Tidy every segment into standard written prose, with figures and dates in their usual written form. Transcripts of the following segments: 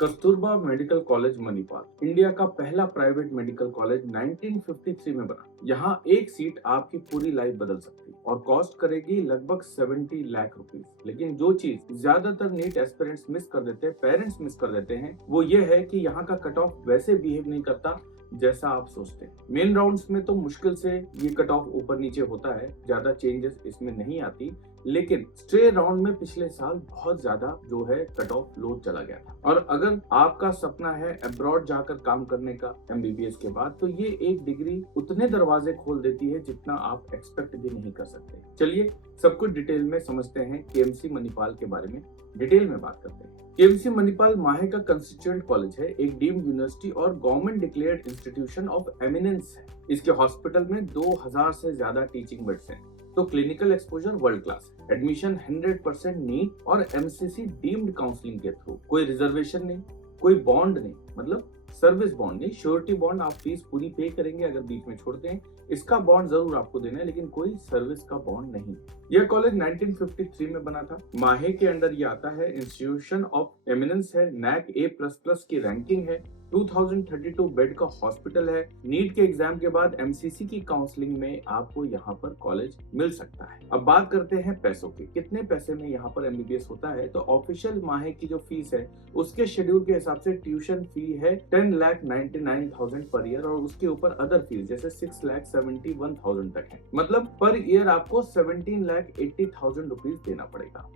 Kasturba medical college Manipal India का पहला private medical college 1953 में बना। यहाँ एक सीट आपकी पूरी लाइफ बदल सकती है और कॉस्ट करेगी लगभग 70 लाख रुपीस। लेकिन जो चीज ज्यादातर नीट एस्पिरेंट्स मिस कर देते हैं, पेरेंट्स मिस कर देते हैं, वो ये है कि यहाँ का कट ऑफ वैसे बिहेव नहीं करता जैसा आप सोचते हैं। मेन राउंड्स में तो मुश्किल से ये कट ऑफ ऊपर नीचे होता है, ज्यादा चेंजेस इसमें नहीं आती, लेकिन स्ट्रे राउंड में पिछले साल बहुत ज्यादा जो है कट ऑफ लो चला गया था। और अगर आपका सपना है अब्रॉड जाकर काम करने का एमबीबीएस के बाद, तो ये एक डिग्री उतने दरवाजे खोल देती है जितना आप एक्सपेक्ट भी नहीं कर सकते। चलिए सब कुछ डिटेल में समझते हैं। केएमसी मणिपाल के बारे में डिटेल में बात करते हैं। केएमसी मणिपाल माहे का कंस्टिट्यूएंट कॉलेज है, एक डीम्ड यूनिवर्सिटी और government declared institution of eminence है। इसके हॉस्पिटल में 2000 से ज्यादा टीचिंग बेड्स हैं, तो क्लिनिकल एक्सपोजर वर्ल्ड क्लास है। एडमिशन 100% नीट और एमसीसी डीम्ड काउंसलिंग के थ्रू, कोई रिजर्वेशन नहीं, कोई बॉन्ड नहीं, मतलब सर्विस बॉन्ड नहीं, श्योरिटी बॉन्ड आप फीस पूरी पे करेंगे अगर बीच में छोड़ते हैं, इसका बॉन्ड जरूर आपको देना है, लेकिन कोई सर्विस का बॉन्ड नहीं। यह कॉलेज 1953 में बना था। माहे के अंडर ये आता है, इंस्टीट्यूशन ऑफ एमिनेंस है, नैक A++ की रैंकिंग है, 2032 बेड का हॉस्पिटल है। नीट के एग्जाम के बाद एमसीसी की काउंसलिंग में आपको यहाँ पर कॉलेज मिल सकता है। अब बात करते हैं पैसों की, कितने पैसे में यहाँ पर एमबीबीएस होता है। तो ऑफिशियल माहे की जो फीस है उसके शेड्यूल के हिसाब से ट्यूशन फी है 10,99,000 पर ईयर, और उसके ऊपर अदर फीस जैसे 6,71,000 तक है। मतलब पर ईयर आपको 17,80,000 रुपीज देना पड़ेगा।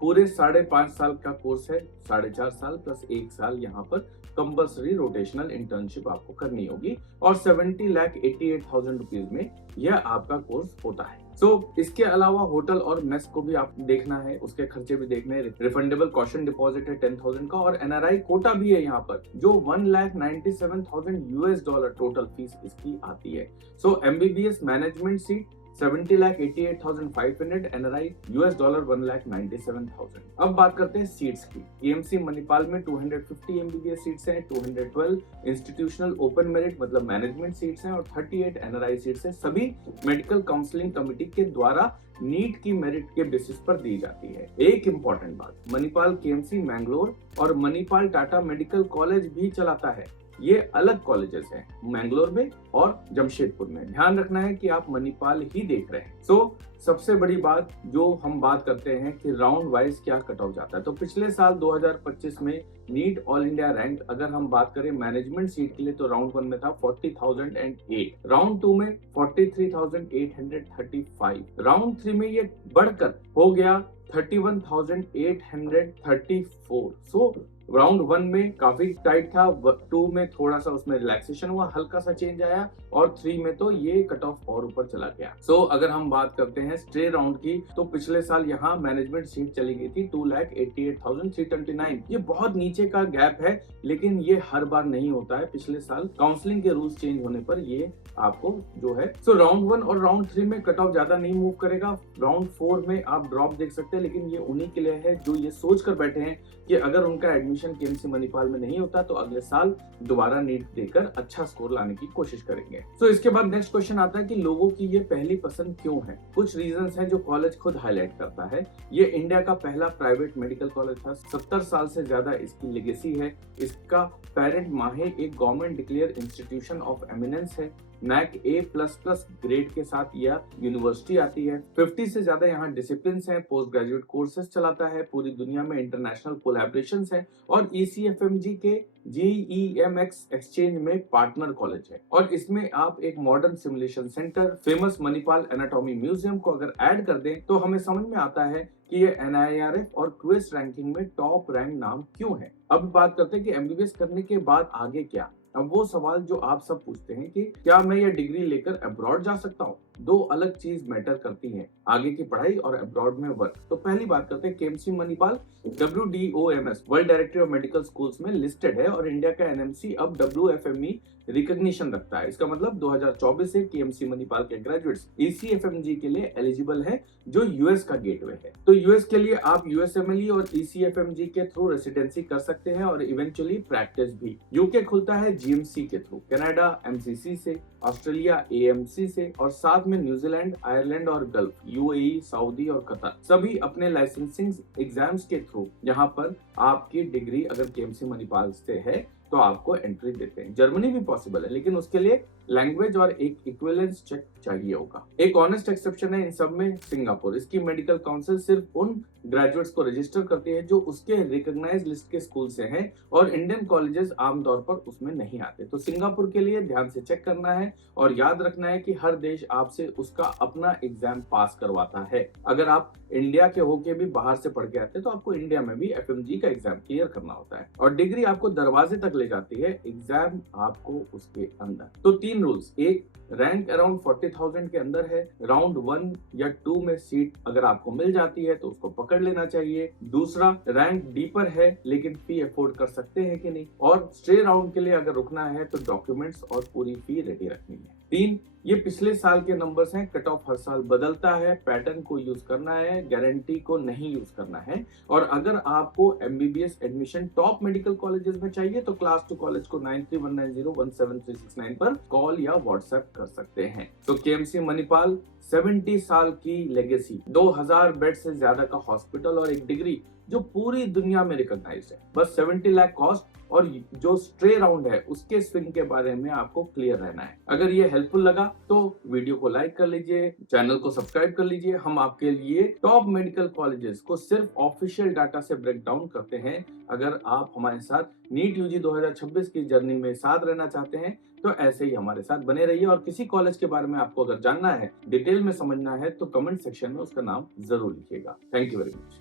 पूरे 5.5 साल का कोर्स है, 4.5 साल प्लस 1 साल यहाँ पर कंपल्सरी रोटेशनल इंटर्नशिप आपको करनी होगी, और 70,88,000 रुपीज में यह आपका कोर्स होता है। इसके अलावा होटल और मेस को भी आप देखना है, उसके खर्चे भी देखने हैं। रिफंडेबल कॉशन डिपॉजिट है 10,000 का, और एनआरआई कोटा भी है यहाँ पर, जो $1,97,000 टोटल फीस इसकी आती है। MBBS management seat 70,88,500, NRI $1,97,000। अब बात करते हैं सीट्स की। केएमसी मणिपाल में 250 एमबीबीएस सीट्स हैं, 212 इंस्टीट्यूशनल ओपन मेरिट मतलब मैनेजमेंट सीट्स हैं, और 38 एनआरआई सीट्स हैं। सभी मेडिकल काउंसलिंग कमेटी के द्वारा नीट की मेरिट के बेसिस पर दी जाती है। एक इंपॉर्टेंट बात, मणिपाल केएमसी मैंगलोर और मणिपाल टाटा मेडिकल कॉलेज भी चलाता है। ये अलग कॉलेजेस हैं, मैंगलोर में और जमशेदपुर में। ध्यान रखना है कि आप मणिपाल ही देख रहे हैं। सबसे बड़ी बात जो हम बात करते हैं कि राउंड वाइज क्या कट ऑफ जाता है। तो पिछले साल 2025 में नीट ऑल इंडिया रैंक अगर हम बात करें मैनेजमेंट सीट के लिए, तो राउंड 1 में था 40,008, राउंड 2 में 43,835, राउंड 3 में ये बढ़कर हो गया 31,834। राउंड 1 में काफी टाइट था, 2 में थोड़ा सा उसमें रिलैक्सेशन हुआ, हल्का सा चेंज आया, और 3 में तो ये कट ऑफ और ऊपर चला गया। अगर हम बात करते हैं स्ट्रे राउंड की, तो पिछले साल यहाँ मैनेजमेंट सीट चली गई थी 2,88,329। ये बहुत नीचे का गैप है, लेकिन ये हर बार नहीं होता है। पिछले साल काउंसलिंग के रूल्स चेंज होने पर ये आपको जो है राउंड 1 और राउंड 3 में कट ऑफ ज्यादा नहीं मूव करेगा। राउंड 4 में आप ड्रॉप देख सकते हैं, लेकिन ये उन्हीं के लिए है जो ये सोच कर बैठे हैं कि अगर उनका एडमिशन केएमसी मणिपाल में नहीं होता तो अगले साल दोबारा नीट देकर अच्छा स्कोर लाने की कोशिश करेंगे। इसके बाद नेक्स्ट क्वेश्चन आता है कि लोगों की ये पहली पसंद क्यों है। कुछ रीजंस हैं जो कॉलेज खुद हाईलाइट करता है। ये इंडिया का पहला प्राइवेट मेडिकल कॉलेज था, 70 साल से ज्यादा इसकी लेगेसी है। इसका पेरेंट माहे एक government declare institution of eminence है। नैक A++ ग्रेड के साथ यह यूनिवर्सिटी आती है। 50 से ज्यादा यहाँ डिसिप्लिन हैं, पोस्ट ग्रेजुएट कोर्सेज चलाता है, पूरी दुनिया में इंटरनेशनल कोलैबोरेशंस हैं, और ECFMG के GEMX एक्सचेंज में पार्टनर कॉलेज है। और इसमें आप एक modern simulation centre, famous Manipal anatomy museum को अगर ऐड कर दें, तो हमें समझ में आता है कि ये NIRF और क्विज रैंकिंग में टॉप रैंक नाम क्यों है। अब बात करते हैं कि एमबीबीएस करने के बाद आगे क्या। अब वो सवाल जो आप सब पूछते हैं कि क्या मैं ये डिग्री लेकर अब्रॉड जा सकता हूँ। दो अलग चीज मैटर करती हैं, आगे की पढ़ाई और अब्रॉड में वर्क। तो पहली बात करते हैं, KMC Manipal WDOMS world directory of medical schools में लिस्टेड है, और इंडिया का NMC अब WFME रिकॉग्निशन रखता है। इसका मतलब 2024 से केएमसी मणिपाल के ग्रेजुएट्स ECFMG के लिए एलिजिबल है, जो यूएस का गेटवे है। तो यूएस के लिए आप USMLE और ECFMG के थ्रू रेसिडेंसी कर सकते हैं, और इवेंचुअली प्रैक्टिस भी। यूके खुलता है GMC के थ्रू, कनाडा MCC से, ऑस्ट्रेलिया AMC से, और साथ में न्यूजीलैंड, आयरलैंड और गल्फ UAE, सऊदी और कतर सभी अपने लाइसेंसिंग एग्जाम्स के थ्रू यहाँ पर आपकी डिग्री अगर केएमसी मणिपाल से है तो आपको एंट्री देते हैं। जर्मनी भी पॉसिबल है, लेकिन उसके लिए लैंग्वेज और एक इक्विवेलेंस चेक चाहिए होगा। एक ऑनेस्ट एक्सेप्शन है इन सब में सिंगापुर। इसकी मेडिकल काउंसिल सिर्फ उन ग्रेजुएट्स को रजिस्टर करती है जो उसके रिकॉग्नाइज्ड लिस्ट के स्कूल से हैं और इंडियन कॉलेजेस आमतौर पर उसमें नहीं आते। तो सिंगापुर के लिए ध्यान से चेक करना है और याद रखना है कि हर देश आपसे उसका अपना एग्जाम पास करवाता है। अगर आप इंडिया के होके भी बाहर से पढ़ के आते हैं तो आपको इंडिया में भी एफएमजी का एग्जाम क्लियर करना होता है और डिग्री आपको दरवाजे तक ले जाती है, एग्जाम आपको उसके अंदर। तो 3 रूल्स: एक, रैंक अराउंड 40,000 के अंदर है, राउंड 1 या 2 में सीट अगर आपको मिल जाती है तो उसको पकड़ लेना चाहिए। दूसरा, रैंक डी पर है लेकिन फी अफोर्ड कर सकते हैं कि नहीं। और स्टे राउंड के लिए अगर रुकना है तो डॉक्यूमेंट्स और पूरी फी रेडी रखनी है। 3, ये पिछले साल के नंबर्स हैं, कट ऑफ हर साल बदलता है, पैटर्न को यूज करना है, गारंटी को नहीं यूज करना है। और अगर आपको MBBS admission top medical colleges में चाहिए तो क्लास 2 कॉलेज को 9319017369 पर कॉल या व्हाट्सएप कर सकते हैं। तो केएमसी मणिपाल 70 साल की लेगेसी, 2000 बेड से ज्यादा का हॉस्पिटल और एक डिग्री जो पूरी दुनिया में रिकॉग्नाइज्ड है। बस 70 लाख कॉस्ट और जो स्ट्रे राउंड है उसके स्विंग के बारे में आपको क्लियर रहना है। अगर ये हेल्पफुल लगा तो वीडियो को लाइक कर लीजिए, चैनल को सब्सक्राइब कर लीजिए। हम आपके लिए टॉप मेडिकल कॉलेजेस को सिर्फ ऑफिशियल डाटा से ब्रेक डाउन करते हैं। अगर आप हमारे साथ नीट यूजी 2026 की जर्नी में साथ रहना चाहते हैं तो ऐसे ही हमारे साथ बने रहिए। और किसी कॉलेज के बारे में आपको अगर जानना है, डिटेल में समझना है तो कमेंट सेक्शन में उसका नाम जरूर लिखिएगा। Thank you very much.